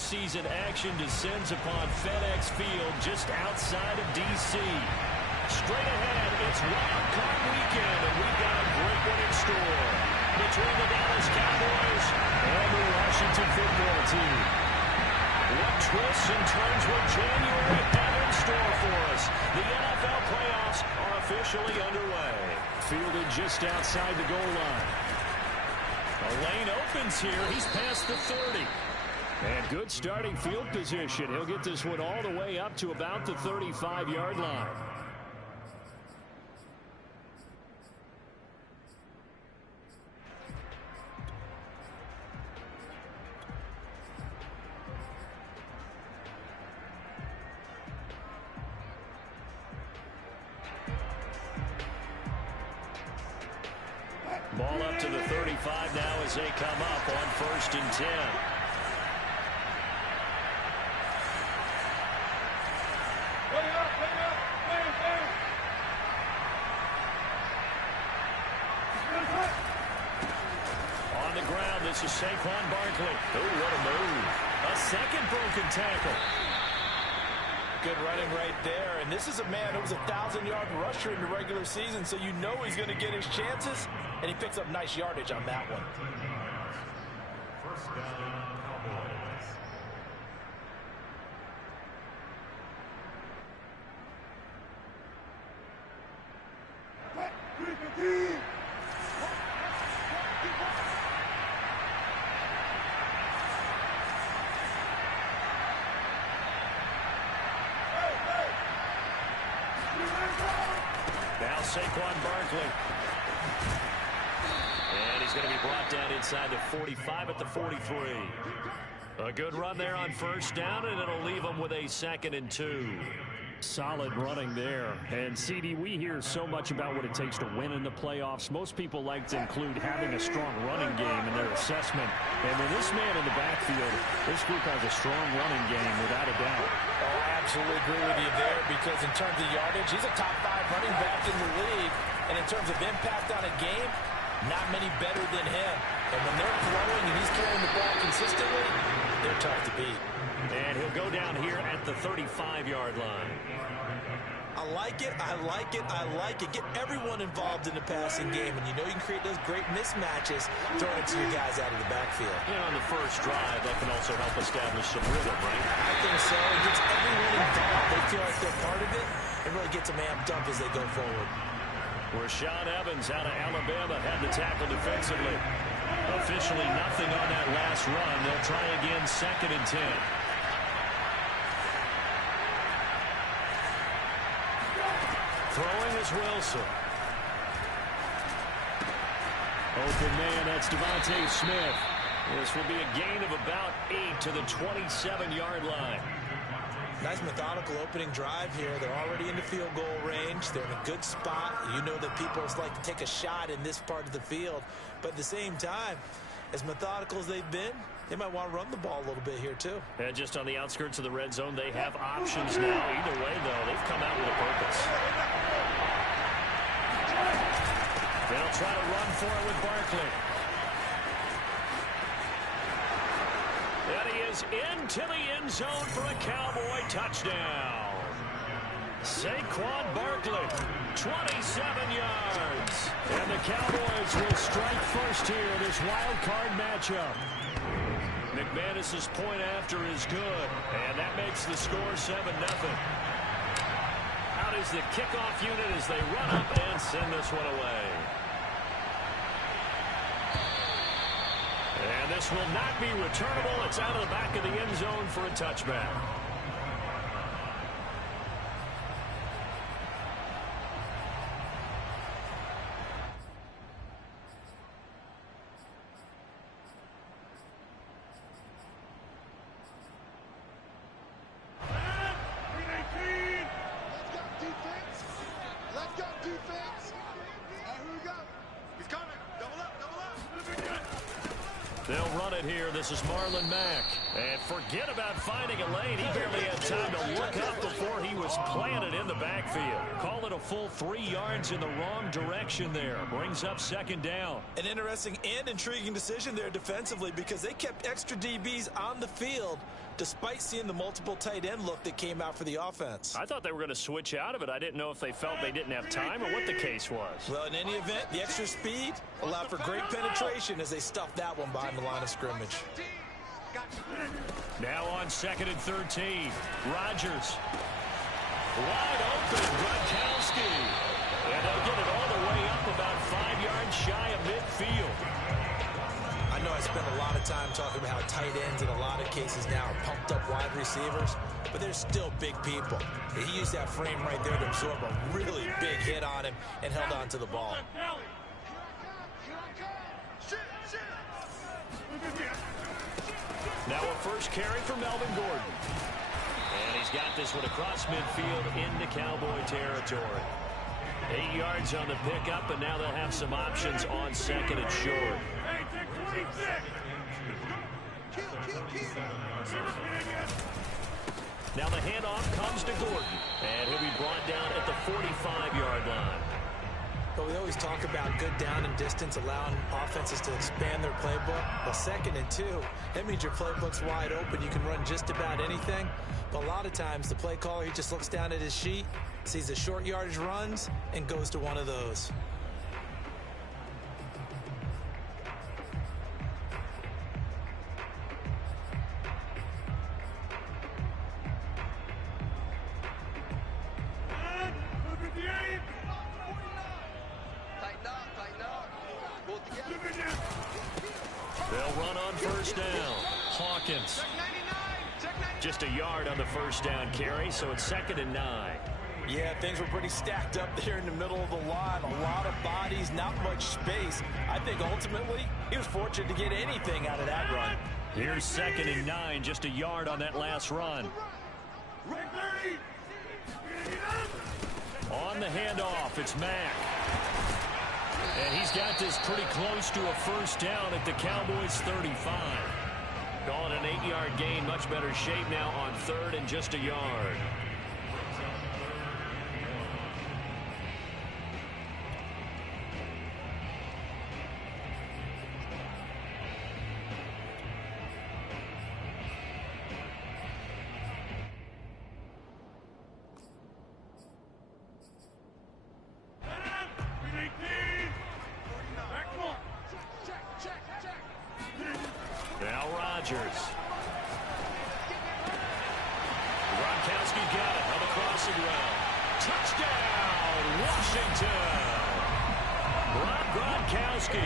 postseason action descends upon FedEx Field just outside of D.C. Straight ahead, it's Wild Card Weekend, and we've got a great one in store between the Dallas Cowboys and the Washington football team. What twists and turns will January have in store for us? The NFL playoffs are officially underway. Fielded just outside the goal line. A lane opens here. He's past the 30. And good starting field position. He'll get this one all the way up to about the 35-yard line. Ball up to the 35 now as they come up on 1st and 10. On the ground, this is Saquon Barkley. Oh, what a move. A second broken tackle. Good running right there. And this is a man who was a 1,000-yard rusher in the regular season, so you know he's going to get his chances. And he picks up nice yardage on that one. First down, Cowboys. Now Saquon Barkley. And he's going to be brought down inside the 45 at the 43. A good run there on 1st down, and it'll leave him with a 2nd and 2. Solid running there. And, CD, we hear so much about what it takes to win in the playoffs. Most people like to include having a strong running game in their assessment. And with this man in the backfield, this group has a strong running game without a doubt. Oh, I absolutely agree with you there, because in terms of yardage, he's a top 5 running back in the league. And in terms of impact on a game, not many better than him. And when they're throwing and he's carrying the ball consistently, they're tough to beat. And he'll go down here at the 35-yard line. I like it, I like it, I like it. Get everyone involved in the passing game, and you know you can create those great mismatches throwing it to your guys out of the backfield. And on the first drive, that can also help establish some rhythm, right? I think so. It gets everyone involved. They feel like they're part of it, and really gets them amped up as they go forward. Rashaan Evans out of Alabama had the tackle defensively. Officially nothing on that last run. They'll try again 2nd and 10. Throwing is Wilson. Open man, that's Devontae Smith. This will be a gain of about 8 to the 27-yard line. Nice methodical opening drive here. They're already in the field goal range. They're in a good spot. You know that people like to take a shot in this part of the field. But at the same time, as methodical as they've been, they might want to run the ball a little bit here too. And just on the outskirts of the red zone, they have options now. Either way, though, they've come out with a purpose. They'll try to run for it with Barkley. And he is into the end zone for a Cowboy touchdown. Saquon Barkley, 27 yards. And the Cowboys will strike first here in this wild card matchup. McManus's point after is good, and that makes the score 7-0. Out is the kickoff unit as they run up and send this one away. And this will not be returnable. It's out of the back of the end zone for a touchback. They'll run it here. This is Marlon Mack. And forget about finding a lane. He barely had time to look up before he was planted in the backfield. Call it a full 3 yards in the wrong direction there. Brings up second down. An interesting and intriguing decision there defensively because they kept extra DBs on the field despite seeing the multiple tight end look that came out for the offense. I thought they were going to switch out of it. I didn't know if they felt they didn't have time or what the case was. Well, in any event, the extra speed allowed for great penetration as they stuffed that one behind the line of scrimmage. Now on 2nd and 13. Rodgers. Wide open. Gronkowski. And they'll get it all the way up about 5 yards shy of midfield. I know I spent a lot of time talking about how tight ends in a lot of cases now are pumped up wide receivers, but they're still big people. He used that frame right there to absorb a really big hit on him and held on to the ball. Now a first carry for Melvin Gordon. And he's got this one across midfield into Cowboy territory. 8 yards on the pickup, and now they'll have some options on 2nd and short. Now the handoff comes to Gordon, and he'll be brought down at the 45-yard line. But we always talk about good down and distance, allowing offenses to expand their playbook. Well, 2nd and 2, that means your playbook's wide open. You can run just about anything. But a lot of times, the play caller, he just looks down at his sheet, sees the short yardage runs, and goes to one of those. They'll run on first down. Hawkins. Just a yard on the first down carry, so it's 2nd and 9. Yeah, things were pretty stacked up there in the middle of the line. A lot of bodies, not much space. I think ultimately he was fortunate to get anything out of that run. Here's 2nd and 9, just a yard on that last run. On the handoff, it's Mack. And he's got this pretty close to a first down at the Cowboys' 35. Call it an 8-yard gain, much better shape now on 3rd and just a yard. Now Rodgers. Gronkowski got it on the crossing route. Touchdown, Washington. Rob Gronkowski,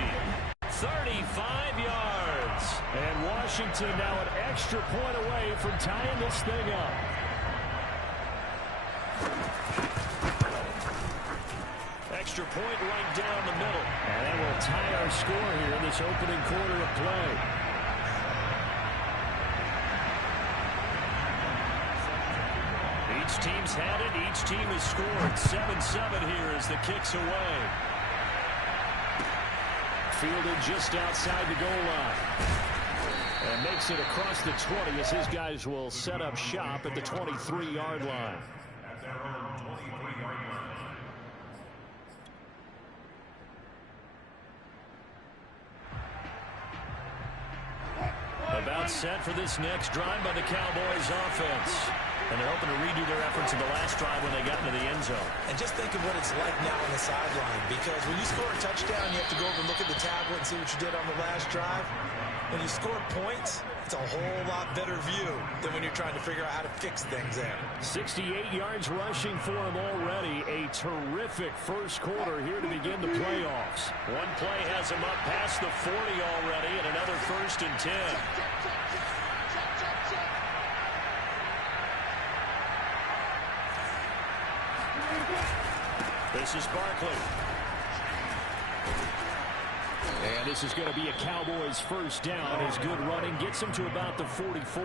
35 yards. And Washington now an extra point away from tying this thing up. Extra point right down the middle. And that will tie our score here in this opening quarter of play. Each team's had it. Each team has scored. 7-7 here as the kick's away. Fielded just outside the goal line. And makes it across the 20 as his guys will set up shop at the 23-yard line. About set for this next drive by the Cowboys offense. And they're hoping to redo their efforts in the last drive when they got into the end zone. And just think of what it's like now on the sideline, because when you score a touchdown, you have to go over and look at the tablet and see what you did on the last drive. When you score points, it's a whole lot better view than when you're trying to figure out how to fix things there. 68 yards rushing for him already. A terrific first quarter here to begin the playoffs. One play has him up past the 40 already, and another 1st and 10. This is Barkley. And this is going to be a Cowboys first down as good running gets him to about the 44.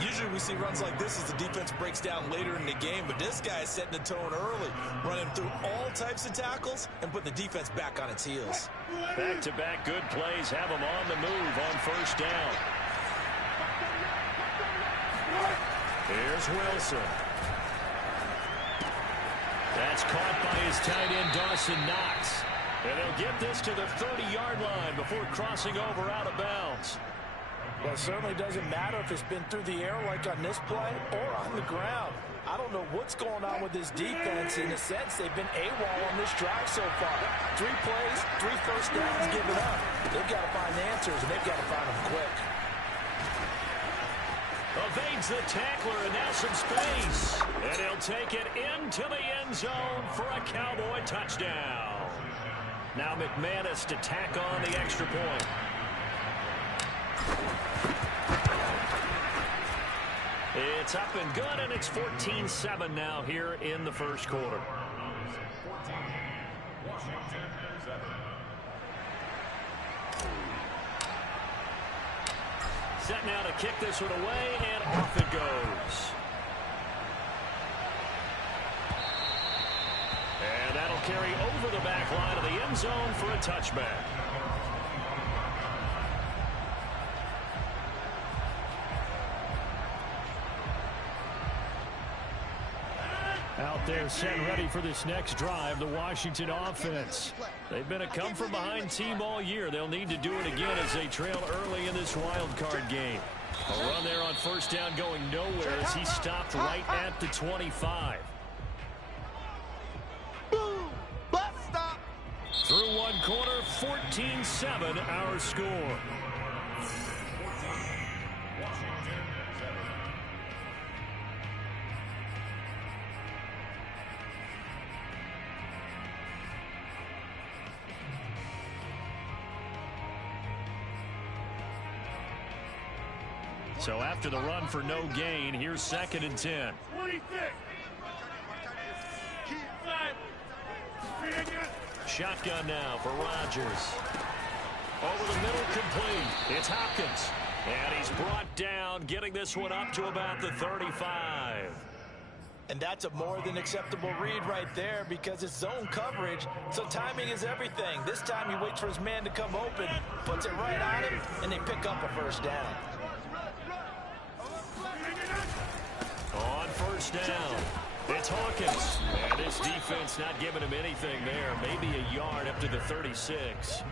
Usually we see runs like this as the defense breaks down later in the game, but this guy is setting the tone early, running through all types of tackles and putting the defense back on its heels. Back-to-back good plays have him on the move on first down. Here's Wilson. That's caught by his tight end, Dawson Knox. And they'll get this to the 30-yard line before crossing over out of bounds. Well, it certainly doesn't matter if it's been through the air like on this play or on the ground. I don't know what's going on with this defense. In a sense, they've been AWOL on this drive so far. 3 plays, 3 first downs given up. They've got to find answers, and they've got to find them quick. Evades the tackler, and now some space. And he'll take it into the end zone for a Cowboy touchdown. Now McManus to tack on the extra point. It's up and good, and it's 14-7 now here in the first quarter. Set now to kick this one away, and off it goes. And that'll carry over the back line of the end zone for a touchback. Out there set ready for this next drive, the Washington offense. They've been a come-from-behind team all year. They'll need to do it again as they trail early in this wild card game. A run there on first down going nowhere as he stopped right at the 25. Through one quarter, 14-7 our score. So after the run for no gain, here's 2nd and 10. 26. Shotgun now for Rodgers. Over the middle, complete. It's Hopkins. And he's brought down, getting this one up to about the 35. And that's a more than acceptable read right there because it's zone coverage, so timing is everything. This time he waits for his man to come open, puts it right on him, and they pick up a first down. On first down, it's Hawkins. And this defense not giving him anything there. Maybe a yard up to the 36.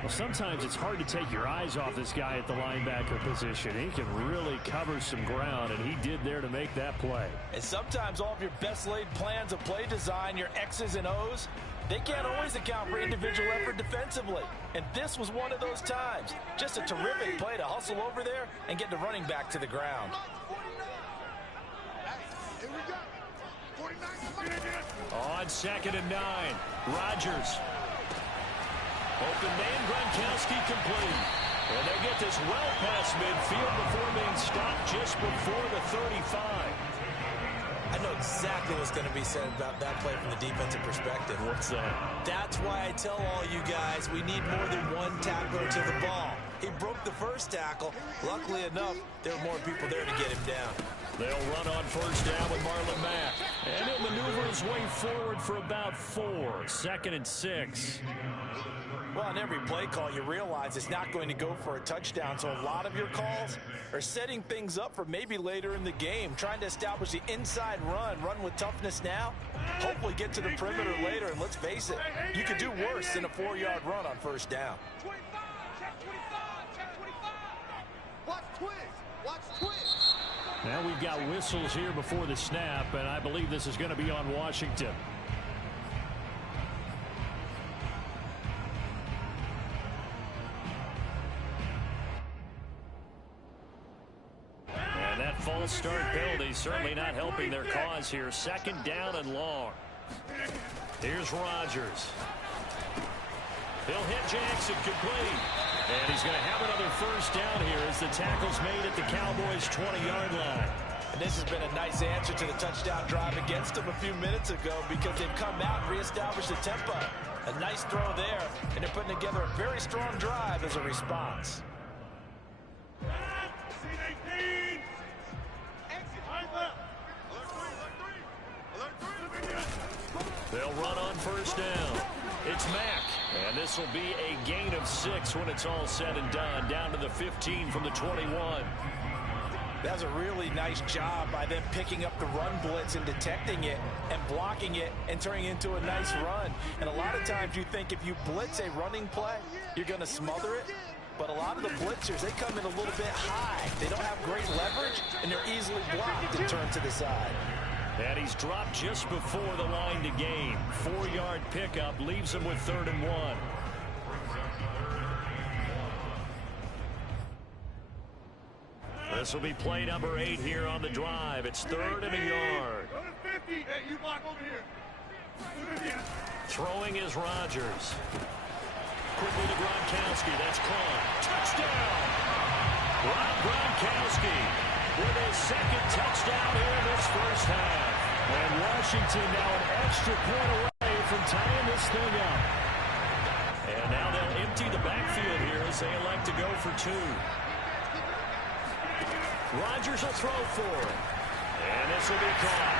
Well, sometimes it's hard to take your eyes off this guy at the linebacker position. He can really cover some ground, and he did there to make that play. And sometimes all of your best laid plans of play design, your X's and O's, they can't always account for individual effort defensively. And this was one of those times. Just a terrific play to hustle over there and get the running back to the ground. On 2nd and 9, Rodgers. Open man, Gronkowski complete. And they get this well past midfield before being stopped just before the 35. I know exactly what's going to be said about that play from the defensive perspective. What's that? That's why I tell all you guys we need more than one tackler to the ball. He broke the first tackle. Luckily enough, there were more people there to get him down. They'll run on first down with Marlon Mack. And he'll maneuver his way forward for about 4. 2nd and 6. Well, on every play call, you realize it's not going to go for a touchdown, so a lot of your calls are setting things up for maybe later in the game, trying to establish the inside run with toughness now, hopefully get to the perimeter later, and let's face it, you could do worse than a 4-yard run on first down. 25, check 25, check 25. Watch twist, watch twist. Now we've got whistles here before the snap, and I believe this is going to be on Washington. And that false start penalty certainly not helping their cause here. 2nd down and long. Here's Rodgers. He'll hit Jackson complete. And he's going to have another first down here as the tackle's made at the Cowboys' 20-yard line. And this has been a nice answer to the touchdown drive against them a few minutes ago because they've come out and reestablished the tempo. A nice throw there, and they're putting together a very strong drive as a response. They'll run on first down. It's Mack, and this will be a gain of 6 when it's all said and done, down to the 15 from the 21. That was a really nice job by them picking up the run blitz and detecting it and blocking it and turning it into a nice run. And a lot of times you think if you blitz a running play, you're going to smother it. But a lot of the blitzers, they come in a little bit high. They don't have great leverage, and they're easily blocked and turned to the side. And he's dropped just before the line to gain. 4-yard pickup leaves him with 3rd and 1. This will be play number 8 here on the drive. It's 3rd and a yard. Hey, you block over here. Throwing is Rodgers. Quickly to Gronkowski. That's caught. Touchdown! Rob Gronkowski with his 2nd touchdown here in this first half. And Washington now an extra point away from tying this thing up. And now they'll empty the backfield here as they elect to go for 2. Rodgers will throw for it. And this will be caught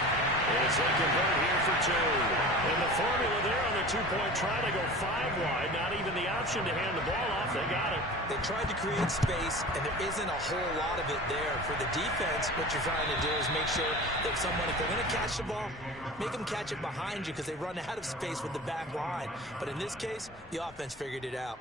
as they convert here for 2. And the formula there on the 2-point try to go 5 wide. Not even the option to hand the ball off. They got it. They tried to create space, and there isn't a whole lot of it there. For the defense, what you're trying to do is make sure that someone, if they're going to catch the ball, make them catch it behind you because they run out of space with the back line. But in this case, the offense figured it out.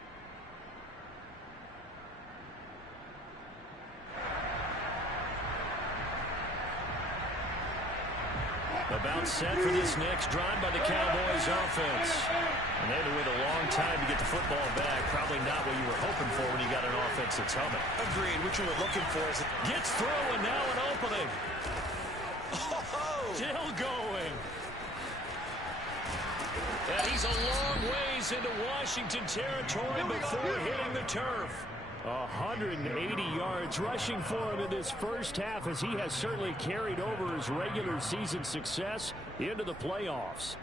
About set for this next drive by the Cowboys offense. And they had to wait a long time to get the football back. Probably not what you were hoping for when you got an offense that's humming. Agreed. What you were looking for is... Gets through and now an opening. Oh! Still going. And he's a long ways into Washington territory before hitting the turf. 180 yards rushing for him in this first half as he has certainly carried over his regular season success into the playoffs.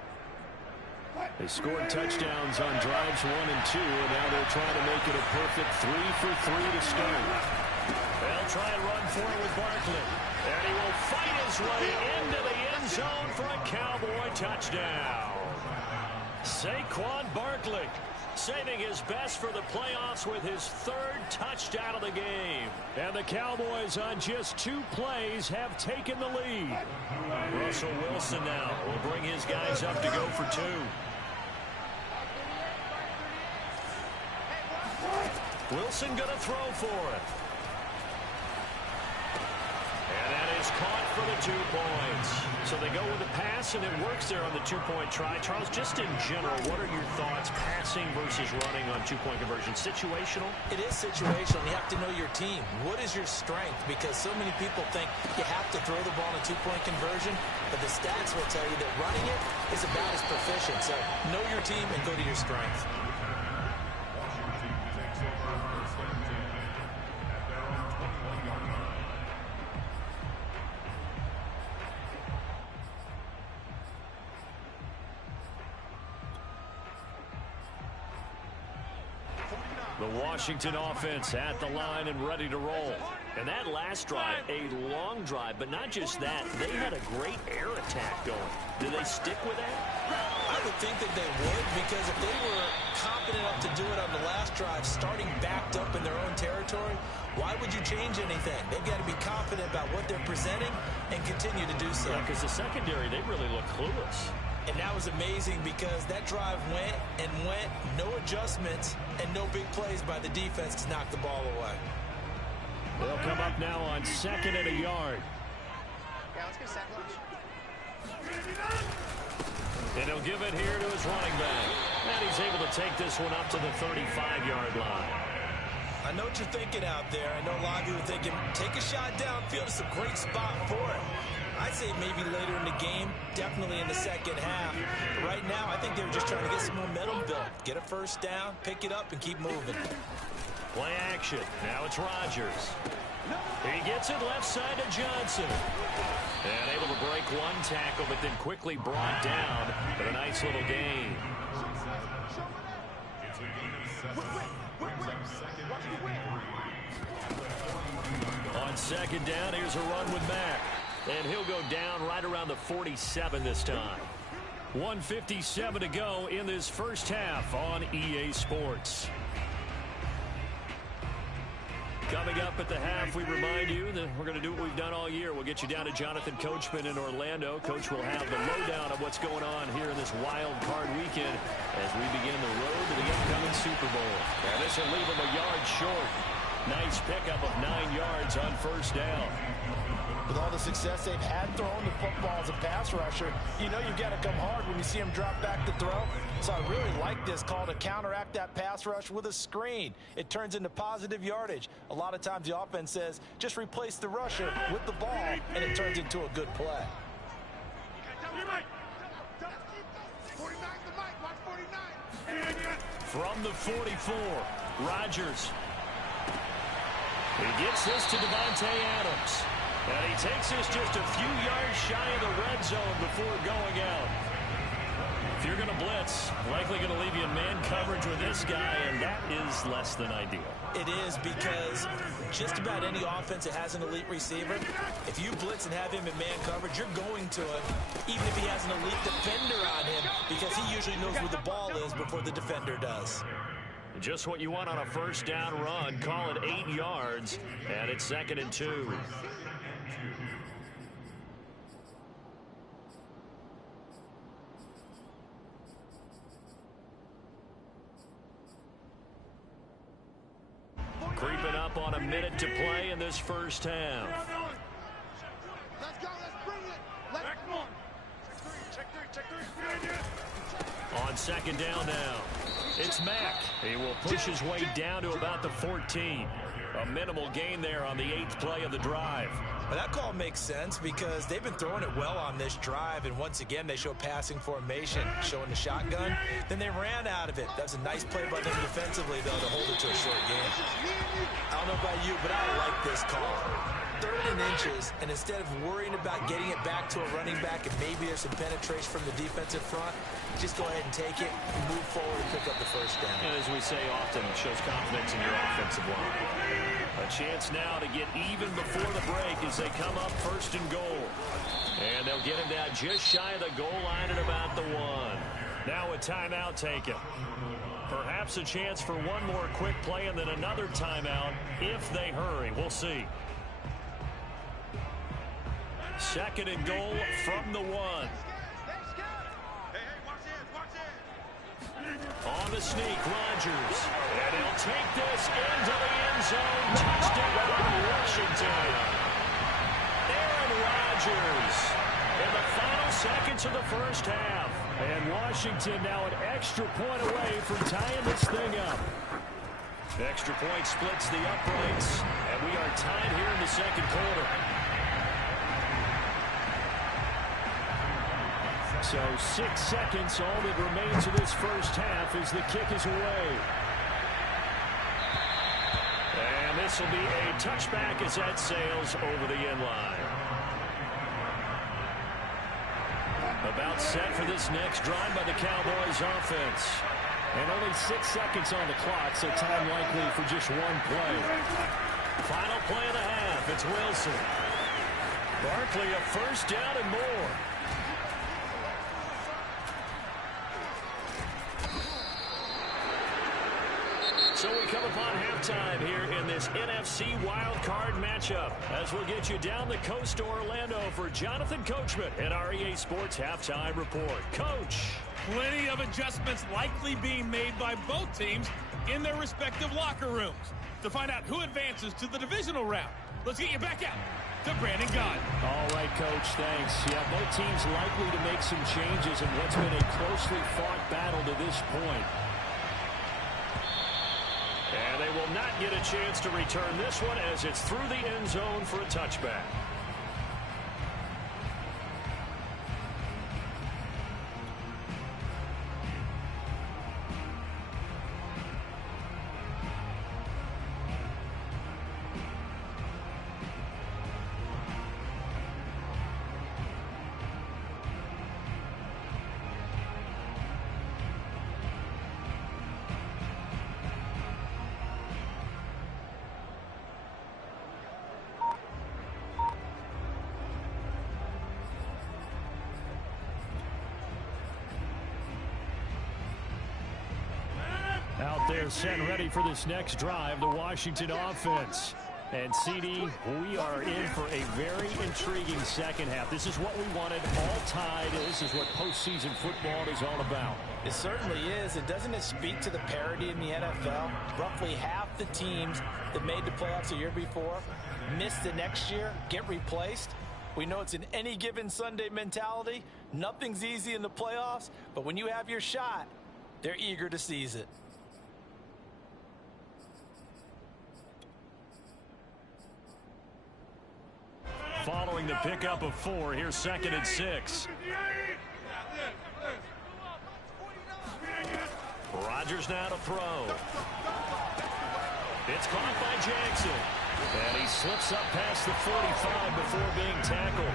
They scored touchdowns on drives 1 and 2, and now they're trying to make it a perfect 3 for 3 to start. They'll try and run for it with Barkley. And he will fight his way into the end zone for a Cowboy touchdown. Saquon Barkley saving his best for the playoffs with his 3rd touchdown of the game. And the Cowboys on just 2 plays have taken the lead. Russell Wilson now will bring his guys up to go for 2. Wilson going to throw for it. And that is caught for the 2 points. So they go with a pass, and it works there on the 2-point try. Charles, just in general, what are your thoughts passing versus running on 2-point conversion? Situational? It is situational. You have to know your team. What is your strength? Because so many people think you have to throw the ball in a 2-point conversion, but the stats will tell you that running it is about as proficient. So know your team and go to your strength. The Washington offense at the line and ready to roll. And that last drive, a long drive, but not just that. They had a great air attack going. Do they stick with that? I would think that they would, because if they were confident enough to do it on the last drive, starting backed up in their own territory, why would you change anything? They've got to be confident about what they're presenting and continue to do so. Yeah, because the secondary, they really look clueless. And that was amazing because that drive went and went, no adjustments, and no big plays by the defense to knock the ball away. They'll come up now on 2nd and a yard. Yeah, let's go sack lunch. And he'll give it here to his running back. And he's able to take this one up to the 35-yard line. I know what you're thinking out there. I know a lot of you are thinking, take a shot downfield. It's a great spot for it. I'd say maybe later in the game, definitely in the second half. But right now, I think they were just trying to get some momentum built. Get a first down, pick it up, and keep moving. Play action. Now it's Rodgers. He gets it left side to Johnson. And able to break 1 tackle, but then quickly brought down for a nice little gain. On 2nd down, here's a run with Mack. And he'll go down right around the 47 this time. 1:57 to go in this first half on EA Sports. Coming up at the half, we remind you that we're going to do what we've done all year. We'll get you down to Jonathan Coachman in Orlando. Coach will have the lowdown of what's going on here in this wild card weekend as we begin the road to the upcoming Super Bowl. And this will leave him a yard short. Nice pickup of 9 yards on first down. With all the success they've had throwing the football as a pass rusher, you know you've got to come hard when you see him drop back to throw. So I really like this call to counteract that pass rush with a screen. It turns into positive yardage. A lot of times the offense says, just replace the rusher with the ball, and it turns into a good play. From the 44, Rodgers. He gets this to Devontae Adams. And he takes this just a few yards shy of the red zone before going out. If you're going to blitz, likely going to leave you in man coverage with this guy, and that is less than ideal. It is, because just about any offense that has an elite receiver, if you blitz and have him in man coverage, you're going to him, even if he has an elite defender on him, because he usually knows where the ball is before the defender does. Just what you want on a first down run. Call it 8 yards, and it's 2nd and 2. Creeping up on a minute to play in this first half. Let's go, let's bring it. Let's come on. Check three. On 2nd down now, it's Mack. He will push his way down to about the 14. A minimal gain there on the 8th play of the drive. Well, that call makes sense because they've been throwing it well on this drive, and once again they show passing formation, showing the shotgun. Then they ran out of it. That was a nice play by them defensively, though, to hold it to a short game. I don't know about you, but I like this call. 3rd and inches, and instead of worrying about getting it back to a running back and maybe there's some penetration from the defensive front, just go ahead and take it, move forward, and pick up the first down. And as we say often, it shows confidence in your offensive line. A chance now to get even before the break as they come up 1st and goal. And they'll get him down just shy of the goal line at about the 1. Now a timeout taken. Perhaps a chance for one more quick play and then another timeout if they hurry. We'll see. 2nd and goal from the 1. On the sneak, Rodgers. And he'll take this into the end zone. Touchdown, Washington. Aaron Rodgers in the final seconds of the first half. And Washington now an extra point away from tying this thing up. Extra point splits the uprights. And we are tied here in the 2nd quarter. So 6 seconds, all that remains of this first half as the kick is away. And this will be a touchback as that sails over the end line. About set for this next drive by the Cowboys offense. And only 6 seconds on the clock, so time likely for just one play. Final play of the half, it's Wilson. Barkley a first down and more. So we come upon halftime here in this NFC wildcard matchup as we'll get you down the coast to Orlando for Jonathan Coachman at our EA Sports Halftime Report. Coach. Plenty of adjustments likely being made by both teams in their respective locker rooms. To find out who advances to the divisional round, let's get you back out to Brandon Gott. All right, Coach, thanks. Yeah, both teams likely to make some changes in what's been a closely fought battle to this point. And they will not get a chance to return this one as it's through the end zone for a touchback. They're set and ready for this next drive, the Washington offense. And, CD, we are in for a very intriguing second half. This is what we wanted all tied. This is what postseason football is all about. It certainly is. And doesn't it speak to the parity in the NFL? Roughly half the teams that made the playoffs the year before miss the next year, get replaced. We know it's an any given Sunday mentality. Nothing's easy in the playoffs, but when you have your shot, they're eager to seize it. Following the pickup of 4, here's 2nd and 6. Rodgers now to throw. It's caught by Jackson. And he slips up past the 45 before being tackled.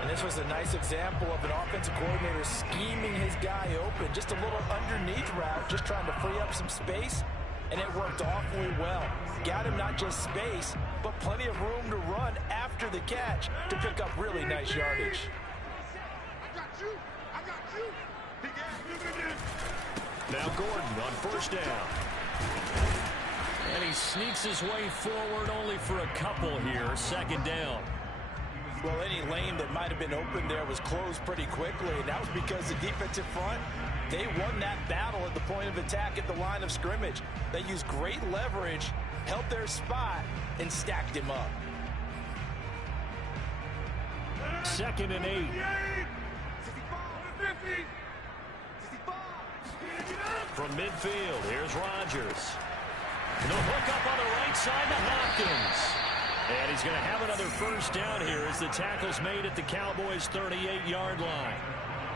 And this was a nice example of an offensive coordinator scheming his guy open. Just a little underneath route, just trying to free up some space. And it worked awfully well. Got him not just space, but plenty of room to run after the catch to pick up really nice yardage. Now Gordon on 1st down. And he sneaks his way forward only for a couple here. 2nd down. Well, any lane that might have been open there was closed pretty quickly, and that was because the defensive front, they won that battle at the point of attack at the line of scrimmage. They used great leverage, held their spot, and stacked him up. 2nd and 8. From midfield, here's Rodgers. The hook up on the right side to Hopkins. And he's going to have another 1st down here as the tackle's made at the Cowboys' 38-yard line.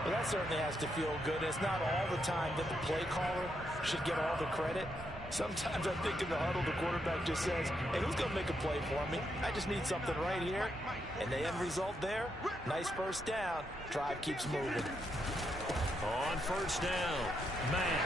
Well, that certainly has to feel good. It's not all the time that the play caller should get all the credit. Sometimes I think in the huddle, the quarterback just says, hey, who's going to make a play for me? I just need something right here. And the end result there, nice 1st down. Drive keeps moving. On 1st down, Mack.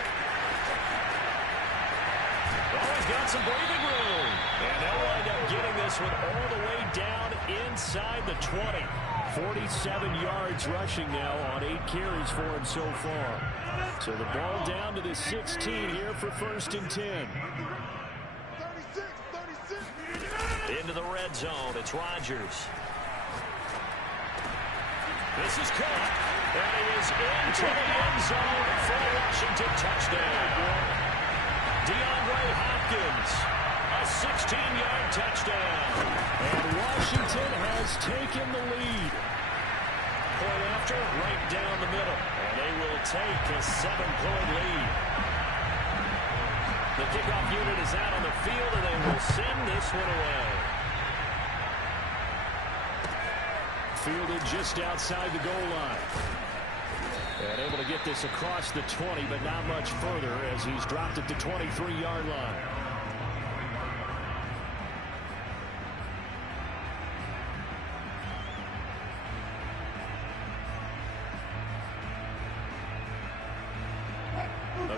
Oh, he's got some breathing room. And they'll wind up getting this one all the way down inside the 20. 47 yards rushing now on 8 carries for him so far. So the ball down to the 16 here for 1st and 10. Into the red zone. It's Rodgers. This is caught. And he is into the end zone for a Washington touchdown. DeAndre Hopkins, a 16-yard touchdown. And Washington has taken the lead. Point after, right down the middle. And they will take a 7-point lead. The kickoff unit is out on the field, and they will send this one away. Fielded just outside the goal line. And able to get this across the 20, but not much further as he's dropped at the 23-yard line.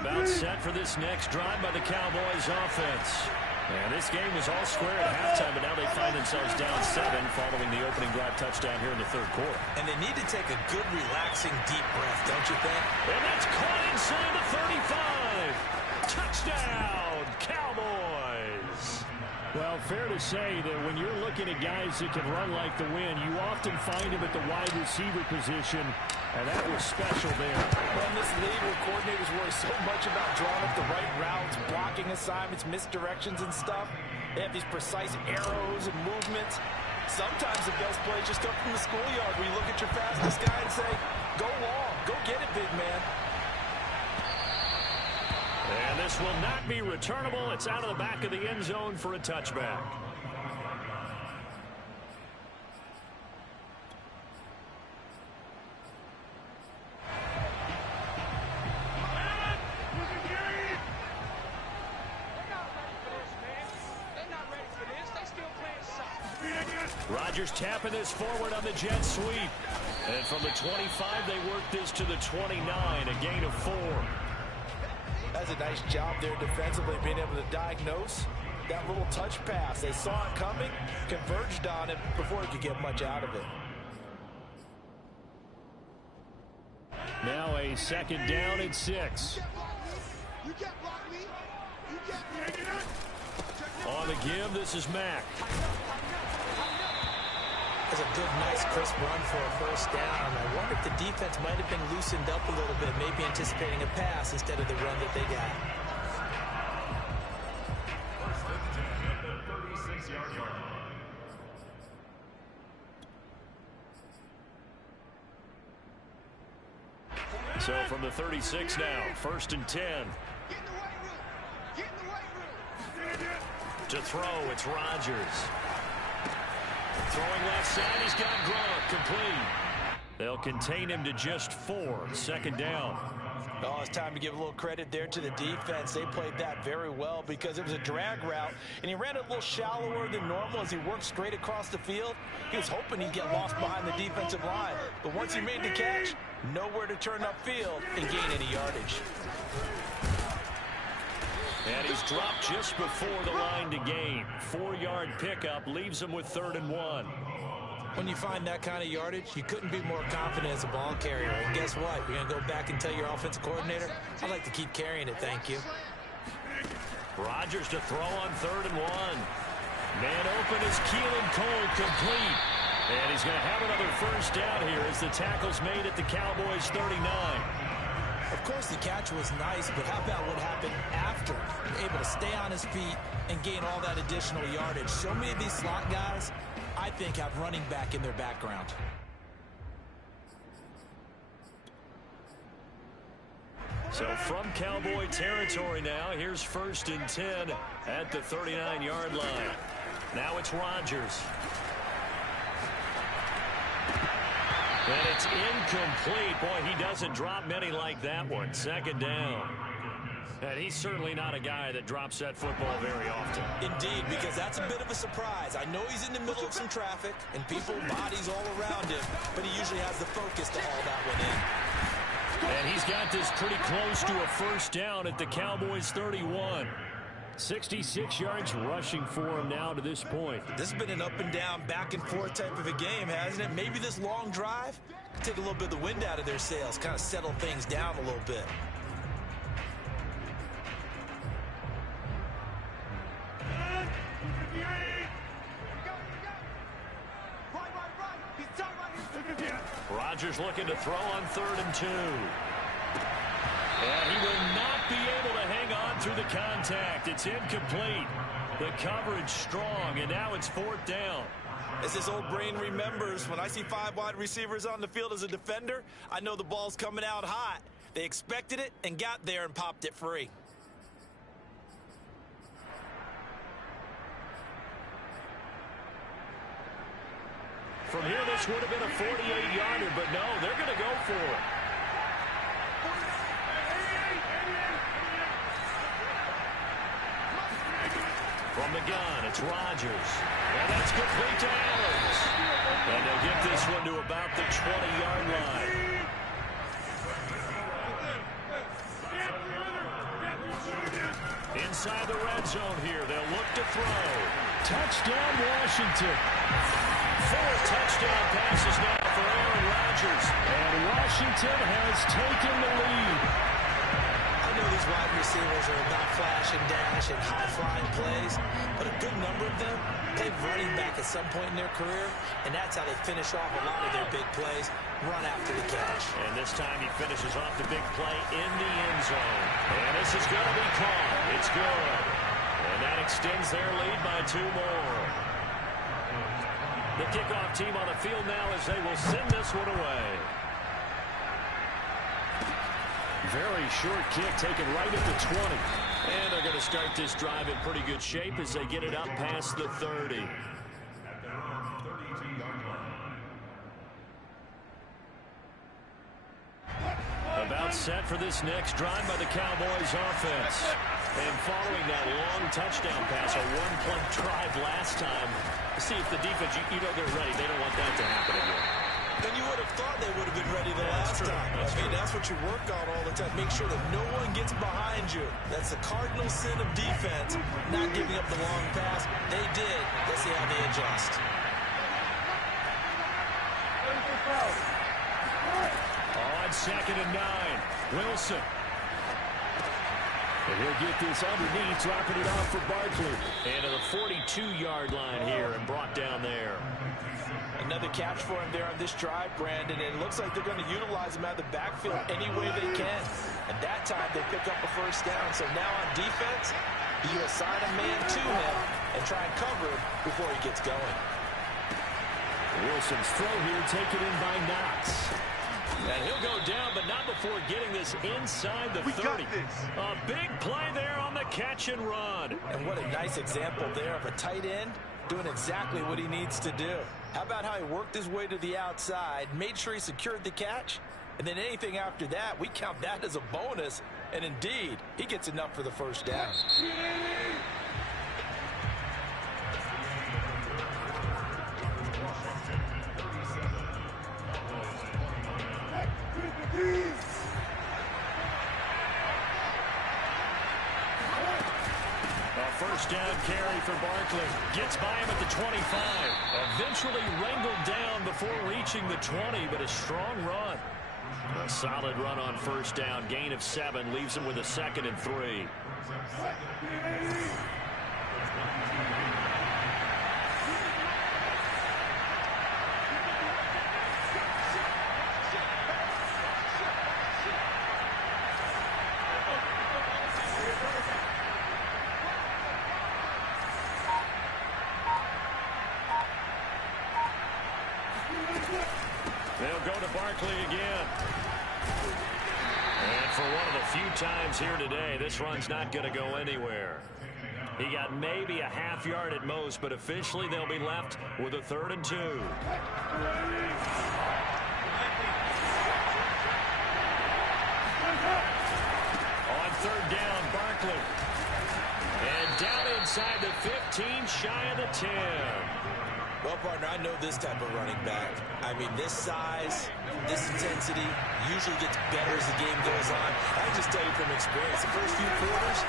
About set for this next drive by the Cowboys offense. And this game was all square at halftime, but now they find themselves down 7 following the opening drive touchdown here in the 3rd quarter. And they need to take a good, relaxing, deep breath, don't you think? And that's caught inside the 35. Touchdown, Cowboys. Well, fair to say that when you're looking at guys that can run like the wind, you often find them at the wide receiver position, and that was special there. Well, in this league where coordinators worry so much about drawing up the right routes, blocking assignments, misdirections and stuff, they have these precise arrows and movements. Sometimes the best plays just come from the schoolyard where you look at your fastest guy and say, go long, go get it, big man. And this will not be returnable. It's out of the back of the end zone for a touchback. Rodgers tapping this forward on the jet sweep. And from the 25, they work this to the 29, a gain of 4. That's a nice job there defensively, being able to diagnose that little touch pass. They saw it coming, converged on it before he could get much out of it. Now a 2nd down and 6. You can't block me. On the give, this is Mack. That's a good, nice, crisp run for a first down. I wonder if the defense might have been loosened up a little bit, maybe anticipating a pass instead of the run that they got. First and 10 at the 36-yard line. So from the 36 now, first and 10. Get in the weight room. Get in the weight room. To throw, it's Rodgers. Throwing left side, he's got Gronk, complete. They'll contain him to just 4, second down. Oh, it's time to give a little credit there to the defense. They played that very well because it was a drag route, and he ran it a little shallower than normal as he worked straight across the field. He was hoping he'd get lost behind the defensive line, but once he made the catch, nowhere to turn upfield and gain any yardage. And he's dropped just before the line to gain. 4-yard pickup leaves him with 3rd and 1. When you find that kind of yardage, you couldn't be more confident as a ball carrier. And guess what? You're going to go back and tell your offensive coordinator, I'd like to keep carrying it, thank you. Rodgers to throw on 3rd and 1. Man open is Keelan Cole, complete. And he's going to have another first down here as the tackle's made at the Cowboys' 39. Of course, the catch was nice, but how about what happened after? Able to stay on his feet and gain all that additional yardage. So many of these slot guys, I think, have running back in their background. So from Cowboy territory now, here's first and 10 at the 39-yard line. Now it's Rodgers. And it's incomplete. Boy, he doesn't drop many like that one. Second down. And he's certainly not a guy that drops that football very often. Indeed, because that's a bit of a surprise. I know he's in the middle of some traffic and people, bodies all around him, but he usually has the focus to haul that one in. And he's got this pretty close to a first down at the Cowboys' 31. 66 yards rushing for him now to this point. This has been an up and down, back and forth type of a game, hasn't it? Maybe this long drive could take a little bit of the wind out of their sails, kind of settle things down a little bit. Rodgers looking to throw on 3rd and 2. And he will not be able to hang on through the contact. It's incomplete. The coverage strong, and now it's 4th down. As this old brain remembers, when I see 5 wide receivers on the field as a defender, I know the ball's coming out hot. They expected it and got there and popped it free. From here, this would have been a 48-yarder, but no, they're going to go for it. From the gun, it's Rodgers. And that's complete to Adams. And they'll get this one to about the 20-yard line. Inside the red zone here, they'll look to throw. Touchdown, Washington. 4 touchdown passes now for Aaron Rodgers. And Washington has taken the lead. I know these wide receivers are about flash and dash and high-flying plays, but a good number of them played running back at some point in their career, and that's how they finish off a lot of their big plays, run after the catch. And this time he finishes off the big play in the end zone. And this is going to be caught. It's good. And that extends their lead by 2 more. The kickoff team on the field now as they will send this one away. Very short kick taken right at the 20. And they're going to start this drive in pretty good shape as they get it up past the 30. At their own 32-yard line. About set for this next drive by the Cowboys offense. And following that long touchdown pass, a one-play drive last time, to see if the defense, you know they're ready. They don't want that to happen again. Then you would have thought they would have been ready the last time. That's what you work on all the time. Make sure that no one gets behind you. That's the cardinal sin of defense, not giving up the long pass. They did. Let's see how they adjust. On 2nd and 9, Wilson. And he'll get this underneath, dropping it off for Barkley. And to the 42-yard line here and brought down there. Another catch for him there on this drive, Brandon. And it looks like they're going to utilize him out of the backfield any way they can. And that time they pick up a first down. So now on defense, you assign a man to him and try and cover him before he gets going. Wilson's throw here taken in by Knox. And he'll go down, but not before getting this inside the 30. A big play there on the catch and run. And what a nice example there of a tight end doing exactly what he needs to do. How about how he worked his way to the outside, made sure he secured the catch, and then anything after that, we count that as a bonus. And indeed, he gets enough for the first down. First down carry for Barkley. Gets by him at the 25. Eventually wrangled down before reaching the 20, but a strong run. A solid run on first down. Gain of 7 leaves him with a 2nd and 3. They'll go to Barkley again. And for one of the few times here today, this run's not going to go anywhere. He got maybe a half yard at most, but officially they'll be left with a 3rd and 2. On 3rd down, Barkley. And down inside the 15, shy of the 10. Well, partner, I know this type of running back. I mean, this size, this intensity usually gets better as the game goes on. I can just tell you from experience, the first few quarters,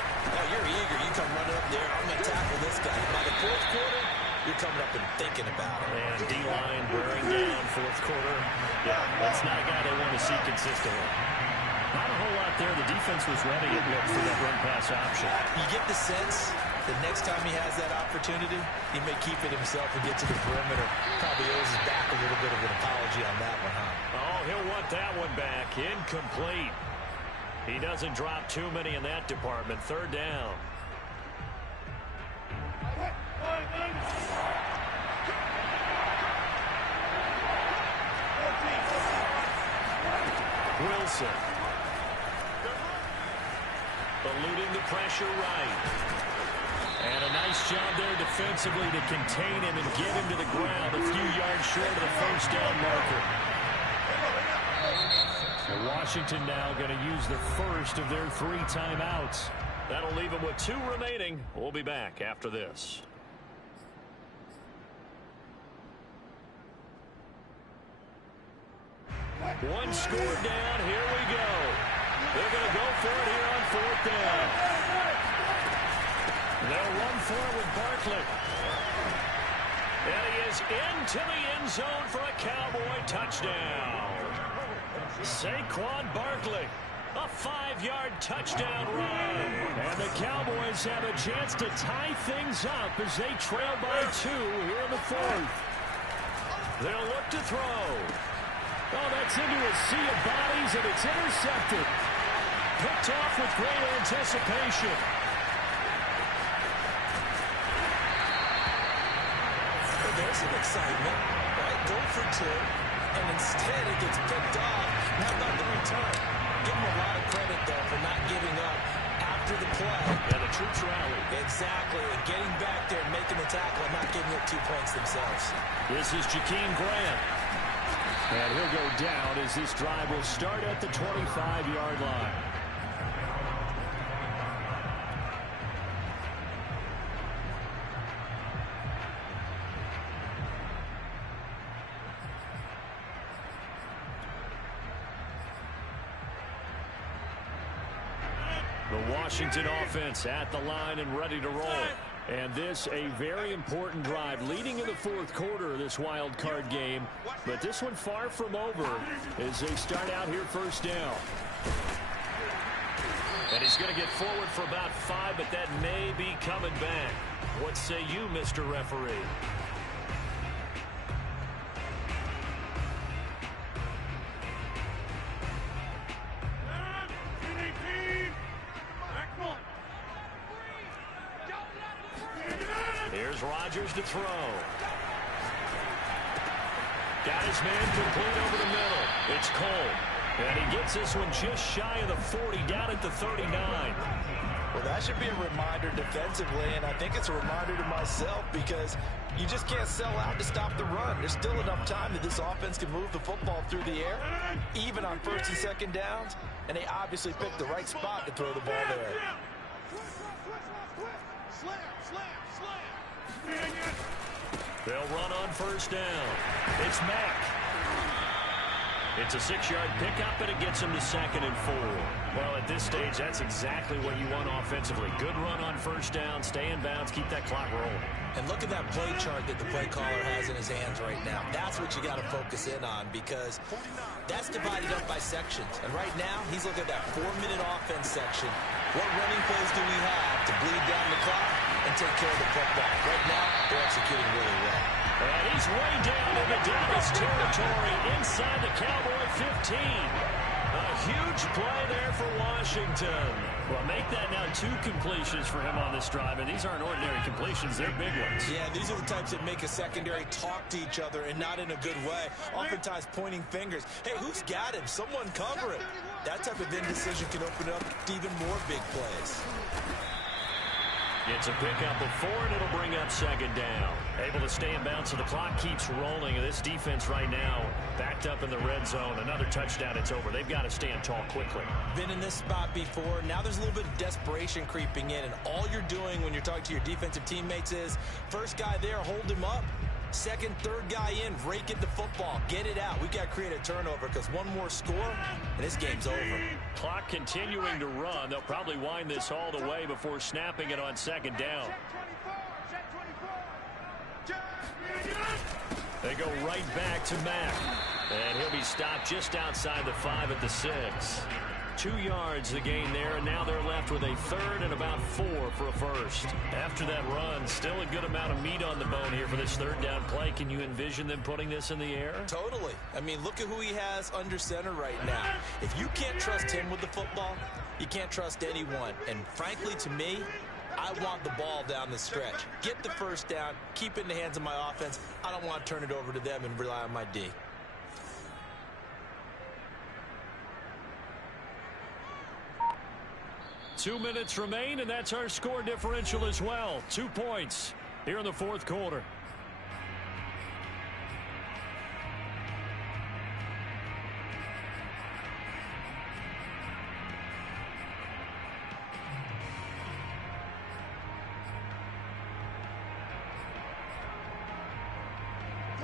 you're eager. You come running up there, I'm going to tackle this guy. By the 4th quarter, you're coming up and thinking about it. And D-line wearing down 4th quarter. Yeah, that's not a guy they want to see consistently. Not a whole lot there. The defense was ready, it looked, for that run-pass option. You get the sense the next time he has that opportunity, he may keep it himself and get to the perimeter. Probably owes his back a little bit of an apology on that one, huh? Oh, he'll want that one back. Incomplete. He doesn't drop too many in that department. 3rd down. Wilson. Eluding the pressure right. And a nice job there defensively to contain him and get him to the ground a few yards short of the first down marker. So Washington now going to use the first of their 3 timeouts. That'll leave them with 2 remaining. We'll be back after this. One score down. Here we go. They're going to go for it here on 4th down. They'll run for it with Barkley. And he is into the end zone for a Cowboy touchdown. Saquon Barkley, a 5-yard touchdown run. And the Cowboys have a chance to tie things up as they trail by 2 here in the 4th. They'll look to throw. Oh, that's into a sea of bodies, and it's intercepted. Picked off with great anticipation. There's some excitement, right? Go for 2, and instead it gets picked off. How about the return? Give him a lot of credit, though, for not giving up after the play. Yeah, the troops rallied. Exactly, and getting back there and making the tackle and not giving up 2 points themselves. This is Jakeem Grant. And he'll go down as this drive will start at the 25-yard line. The Washington offense at the line and ready to roll. And this a very important drive leading in the 4th quarter of this wild card game. But this one far from over as they start out here first down. And he's going to get forward for about 5, but that may be coming back. What say you, Mr. Referee? Here's Rodgers to throw. Got his man complete over the middle. It's Cole. And he gets this one just shy of the 40, down at the 39. Well, that should be a reminder defensively, and I think it's a reminder to myself because you just can't sell out to stop the run. There's still enough time that this offense can move the football through the air, even on first and second downs, and they obviously picked the right spot to throw the ball there. They'll run on first down. It's Mack. It's a 6-yard pickup, and it gets him to 2nd and 4. Well, at this stage, that's exactly what you want offensively. Good run on first down, stay in bounds, keep that clock rolling. And look at that play chart that the play caller has in his hands right now. That's what you got to focus in on because that's divided up by sections. And right now, he's looking at that 4-minute offense section. What running plays do we have to bleed down the clock and take care of the football? Right now, they're executing really well. And he's way down in the Dallas territory inside the Cowboy 15. A huge play there for Washington. Well, make that now 2 completions for him on this drive, and these aren't ordinary completions. They're big ones. Yeah, these are the types that make a secondary talk to each other and not in a good way. Oftentimes pointing fingers. Hey, who's got him? Someone cover it. That type of indecision can open up to even more big plays. It's a pickup of 4, and it'll bring up 2nd down. Able to stay in bounds, so the clock keeps rolling. And this defense right now backed up in the red zone. Another touchdown, it's over. They've got to stand tall quickly. Been in this spot before. Now there's a little bit of desperation creeping in. And all you're doing when you're talking to your defensive teammates is, first guy there, hold him up. Second, third guy in, rake it the football. Get it out. We've got to create a turnover because one more score, and this game's over. Clock continuing to run. They'll probably wind this all the way before snapping it on 2nd down. They go right back to Mack. And he'll be stopped just outside the 5 at the 6. 2 yards the gain there, and now they're left with a 3rd and about 4 for a first. After that run, still a good amount of meat on the bone here for this 3rd down play. Can you envision them putting this in the air? Totally. I mean, look at who he has under center right now. If you can't trust him with the football, you can't trust anyone. And frankly, to me, I want the ball down the stretch. Get the first down, keep it in the hands of my offense. I don't want to turn it over to them and rely on my D. Two minutes remain, and that's our score differential as well. 2 points here in the 4th quarter.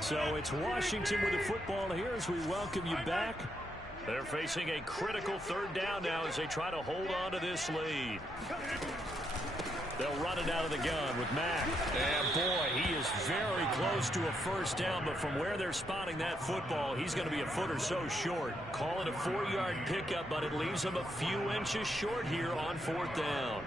So it's Washington with the football here as we welcome you back. They're facing a critical 3rd down now as they try to hold on to this lead. They'll run it out of the gun with Mack. And boy, he is very close to a first down, but from where they're spotting that football, he's going to be a foot or so short. Call it a 4-yard pickup, but it leaves him a few inches short here on 4th down.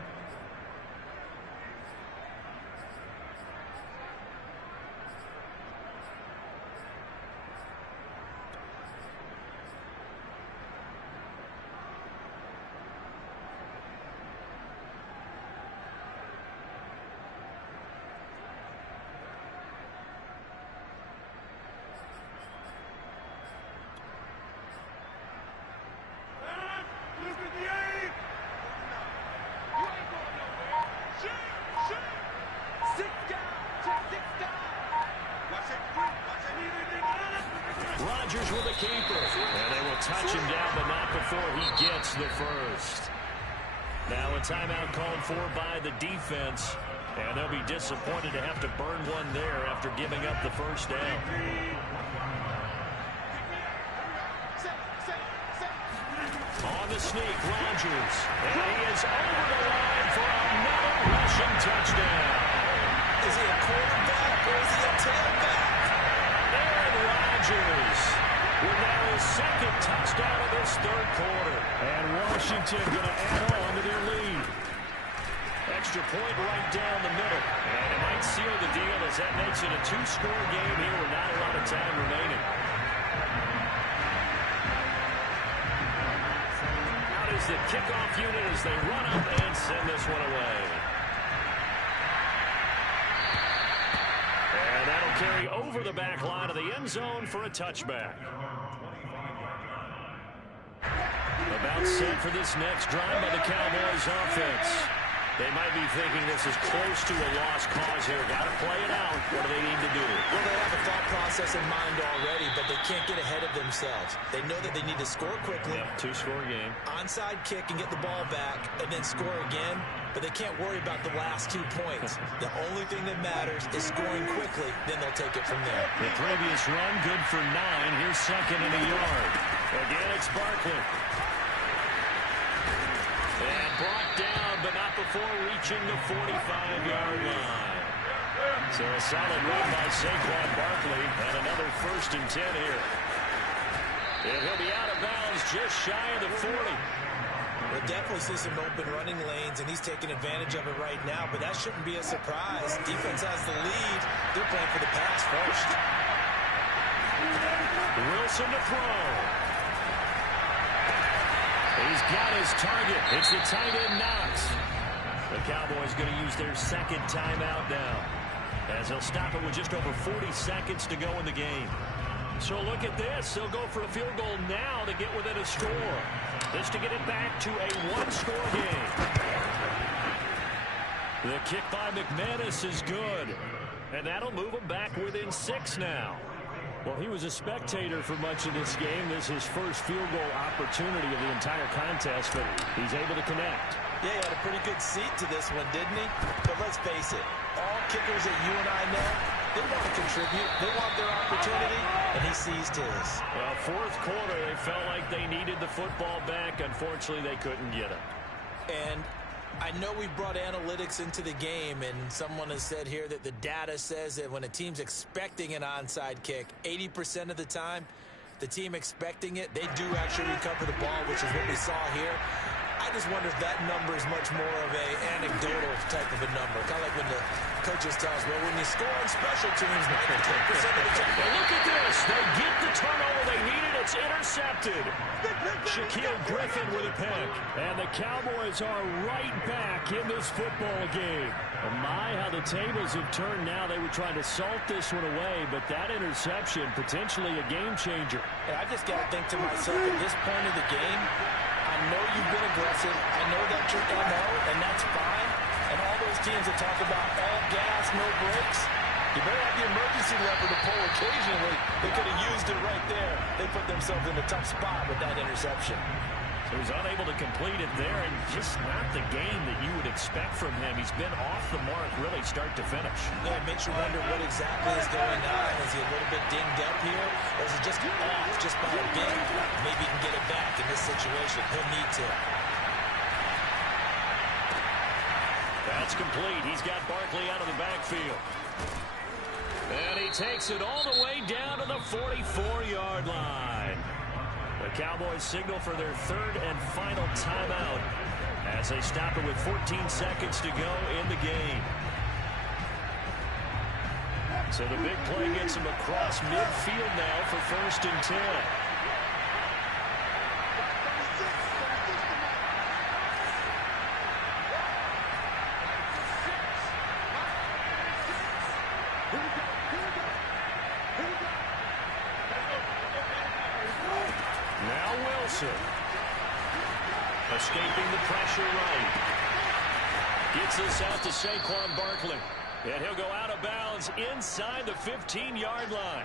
Rodgers with a keeper. And they will touch him down, but not before he gets the first. Now a timeout called for by the defense. And they'll be disappointed to have to burn one there after giving up the first down. On the sneak, Rodgers. And he is over the line for another rushing touchdown. Is he a quarterback or is he a tailback? Aaron Rodgers with now his second touchdown of this third quarter. And Washington going to add on to their lead. Extra point right down the middle. And it might seal the deal as that makes it a two-score game here with not a lot of time remaining. Out is the kickoff unit as they run up and send this one away. And that'll carry over the back line of the end zone for a touchback. About set for this next drive by the Cowboys offense. They might be thinking this is close to a lost cause here. Got to play it out. What do they need to do? Well, they have a thought process in mind already, but they can't get ahead of themselves. They know that they need to score quickly. Yep, two-score game. Onside kick and get the ball back and then score again. But they can't worry about the last 2 points. The only thing that matters is scoring quickly. Then they'll take it from there. The previous run, good for 9. Here's second and a yard. Again, it's Barkley. And brought down, but not before reaching the 45-yard line. So a solid run by Saquon Barkley, and another 1st and 10 here. And he'll be out of bounds just shy of the 40. We'll definitely see some open running lanes, and he's taking advantage of it right now, but that shouldn't be a surprise. Defense has the lead. They're playing for the pass first. Wilson to throw. He's got his target. It's the tight end Knox. The Cowboys going to use their second timeout now, as they'll stop it with just over 40 seconds to go in the game. So look at this. They'll go for a field goal now to get within a score. This to get it back to a one-score game. The kick by McManus is good, and that'll move them back within 6 now. Well, he was a spectator for much of this game. This is his first field goal opportunity of the entire contest, but he's able to connect. Yeah, he had a pretty good seat to this one, didn't he? But let's face it, all kickers that you and I know, they want to contribute. They want their opportunity, and he seized his. Well, fourth quarter, they felt like they needed the football back. Unfortunately, they couldn't get it. And I know we brought analytics into the game, and someone has said here that the data says that when a team's expecting an onside kick, 80% of the time, the team expecting it, they do actually recover the ball, which is what we saw here. I just wonder if that number is much more of a anecdotal type of a number. Kind of like when the coaches tell us, well, when you score on special teams, 92% of the time. Well, look at this. They get the turnover they needed. It's intercepted. Shaquille Griffin with a pick. And the Cowboys are right back in this football game. Oh my, how the tables have turned now. They were trying to salt this one away, but that interception, potentially a game changer. And I just got to think to myself, at this point of the game, I know you've been aggressive. I know that's your MO, and that's fine. And all those teams that talk about all gas, no brakes, you better have the emergency lever to pull occasionally. They could have used it right there. They put themselves in a tough spot with that interception. So he's unable to complete it there, and just not the game that you would expect from him. He's been off the mark really start to finish. Yeah, it makes you wonder what exactly is going on. Is he a little bit dinged up here? Or is he just off just by a bit? Maybe he can get it back in this situation. He'll need to. That's complete. He's got Barkley out of the backfield. And he takes it all the way down to the 44-yard line. The Cowboys signal for their third and final timeout as they stop it with 14 seconds to go in the game. So the big play gets him across midfield now for 1st and 10. Escaping the pressure right. Gets this out to Saquon Barkley. And he'll go out of bounds inside the 15-yard line.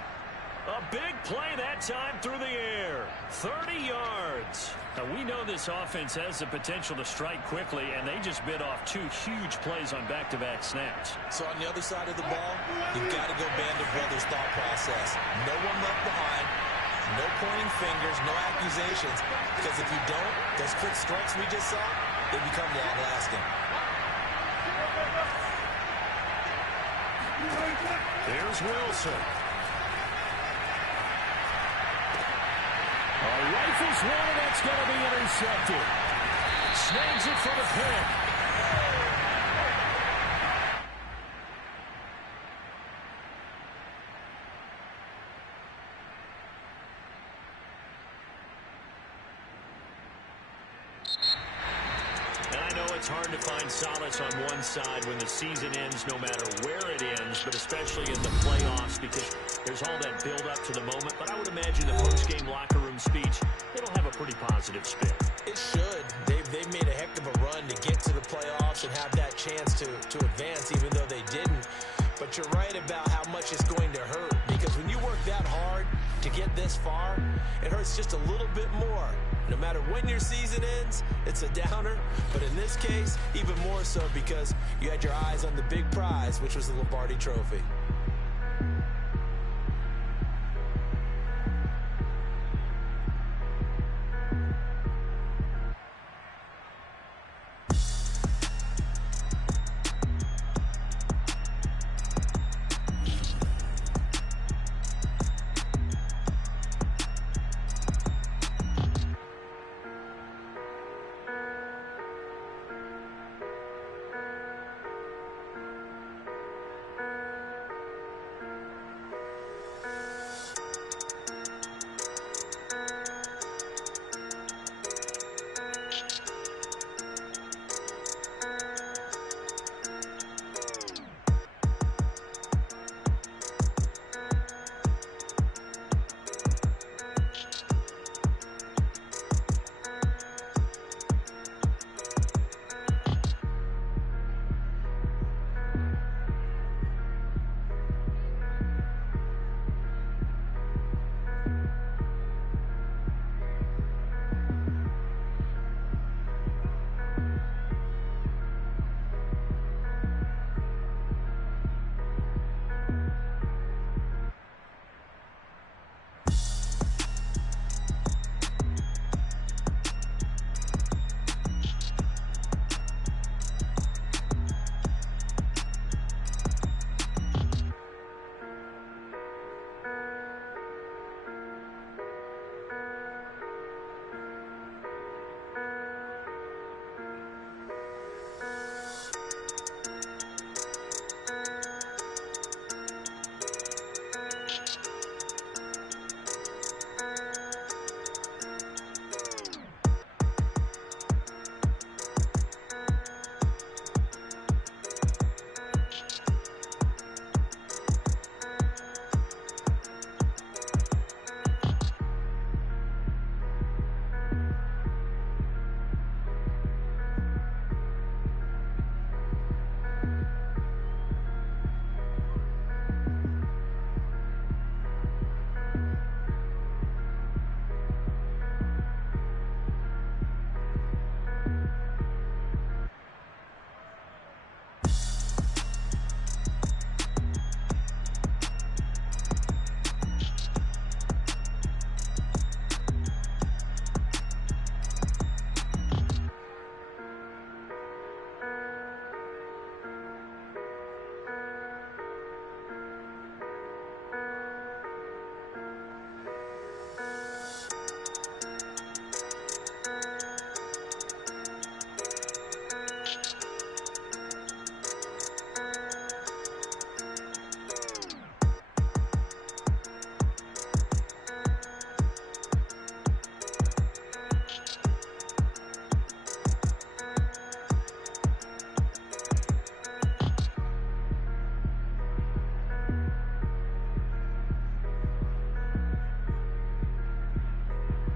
A big play that time through the air. 30 yards. Now, we know this offense has the potential to strike quickly, and they just bit off 2 huge plays on back-to-back snaps. So on the other side of the ball, you've got to go Band of Brothers thought process. No one left behind. No pointing fingers, no accusations. Because if you don't, those quick strikes we just saw, they become long-lasting. Here's Wilson. rifles one, and that's going to be intercepted. Snags it for the pick. It's hard to find solace on one side when the season ends, no matter where it ends, but especially in the playoffs, because there's all that build up to the moment. But I would imagine the post-game locker room speech, it'll have a pretty positive spin. It should. They've made a heck of a run to get to the playoffs and have that chance to advance, even though they didn't. But you're right about how much it's going to hurt, because when you work that hard to get this far, it hurts just a little bit more. No matter when your season ends, it's a downer. But in this case, even more so because you had your eyes on the big prize, which was the Lombardi Trophy.